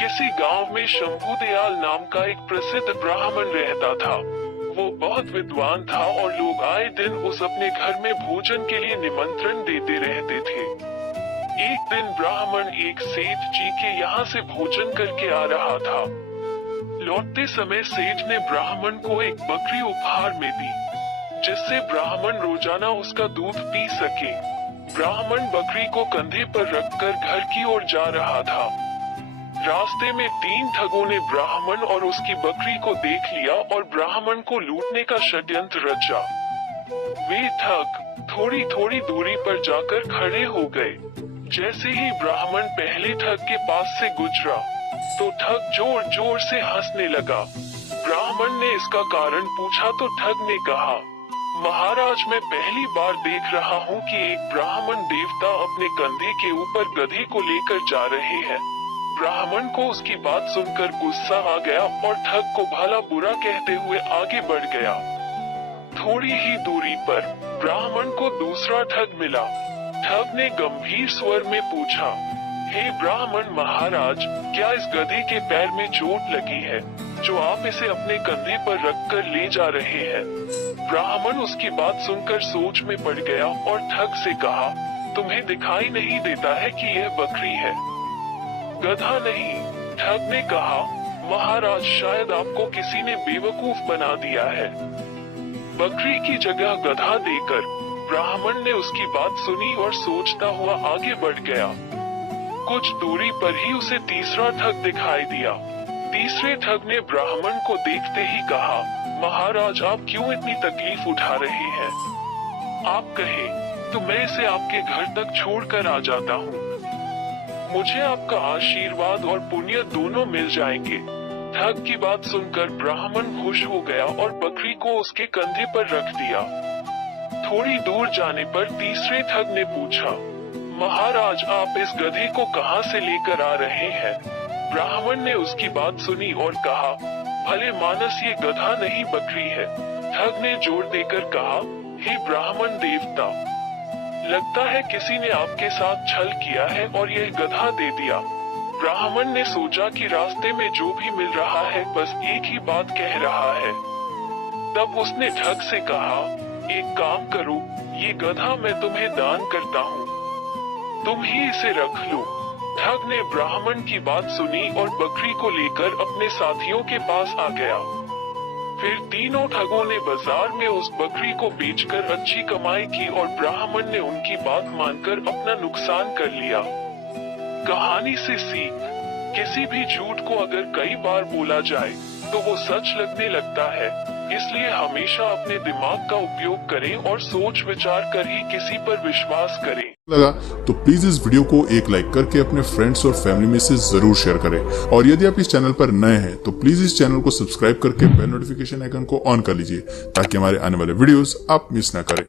किसी गांव में शंभू दयाल नाम का एक प्रसिद्ध ब्राह्मण रहता था। वो बहुत विद्वान था और लोग आए दिन उस अपने घर में भोजन के लिए निमंत्रण देते रहते थे। एक दिन ब्राह्मण एक सेठ जी के यहाँ से भोजन करके आ रहा था। लौटते समय सेठ ने ब्राह्मण को एक बकरी उपहार में दी, जिससे ब्राह्मण रोजाना उसका दूध पी सके। ब्राह्मण बकरी को कंधे पर रखकर घर की ओर जा रहा था। रास्ते में 3 ठगों ने ब्राह्मण और उसकी बकरी को देख लिया और ब्राह्मण को लूटने का षड्यंत्र रचा। वे ठग थोड़ी थोड़ी दूरी पर जाकर खड़े हो गए। जैसे ही ब्राह्मण पहले ठग के पास से गुजरा, तो ठग जोर जोर से हंसने लगा। ब्राह्मण ने इसका कारण पूछा तो ठग ने कहा, महाराज, मैं पहली बार देख रहा हूँ कि एक ब्राह्मण देवता अपने कंधे के ऊपर गधे को लेकर जा रहे हैं। ब्राह्मण को उसकी बात सुनकर गुस्सा आ गया और ठग को भला बुरा कहते हुए आगे बढ़ गया। थोड़ी ही दूरी पर ब्राह्मण को दूसरा ठग मिला। ठग ने गंभीर स्वर में पूछा, हे ब्राह्मण महाराज, क्या इस गधे के पैर में चोट लगी है जो आप इसे अपने कंधे पर रखकर ले जा रहे हैं? ब्राह्मण उसकी बात सुनकर सोच में पड़ गया और ठग से कहा, तुम्हें दिखाई नहीं देता है कि यह बकरी है, गधा नहीं। ठग ने कहा, महाराज, शायद आपको किसी ने बेवकूफ बना दिया है। बकरी की जगह गधा देकर ब्राह्मण ने उसकी बात सुनी और सोचता हुआ आगे बढ़ गया। कुछ दूरी पर ही उसे तीसरा ठग दिखाई दिया। तीसरे ठग ने ब्राह्मण को देखते ही कहा, महाराज, आप क्यों इतनी तकलीफ उठा रहे हैं? आप कहें तो मैं इसे आपके घर तक छोड़कर आ जाता हूँ। मुझे आपका आशीर्वाद और पुण्य दोनों मिल जाएंगे। ठग की बात सुनकर ब्राह्मण खुश हो गया और बकरी को उसके कंधे पर रख दिया। थोड़ी दूर जाने पर तीसरे ठग ने पूछा, महाराज, आप इस गधे को कहाँ से लेकर आ रहे हैं? ब्राह्मण ने उसकी बात सुनी और कहा, भले मानस, ये गधा नहीं बकरी है। ठग ने जोर देकर कहा, हे ब्राह्मण देवता, लगता है किसी ने आपके साथ छल किया है और यह गधा दे दिया। ब्राह्मण ने सोचा कि रास्ते में जो भी मिल रहा है बस एक ही बात कह रहा है। तब उसने ठग से कहा, एक काम करो, ये गधा मैं तुम्हें दान करता हूँ, तुम ही इसे रख लो। ठग ने ब्राह्मण की बात सुनी और बकरी को लेकर अपने साथियों के पास आ गया। फिर तीनों ठगों ने बाजार में उस बकरी को बेचकर अच्छी कमाई की और ब्राह्मण ने उनकी बात मानकर अपना नुकसान कर लिया। कहानी से सीख, किसी भी झूठ को अगर कई बार बोला जाए तो वो सच लगने लगता है। इसलिए हमेशा अपने दिमाग का उपयोग करें और सोच विचार कर ही किसी पर विश्वास करें। लगा तो प्लीज इस वीडियो को एक लाइक करके अपने फ्रेंड्स और फैमिली में से जरूर शेयर करें। और यदि आप इस चैनल पर नए हैं तो प्लीज इस चैनल को सब्सक्राइब करके बेल नोटिफिकेशन आइकन को ऑन कर लीजिए, ताकि हमारे आने वाले वीडियोस आप मिस ना करें।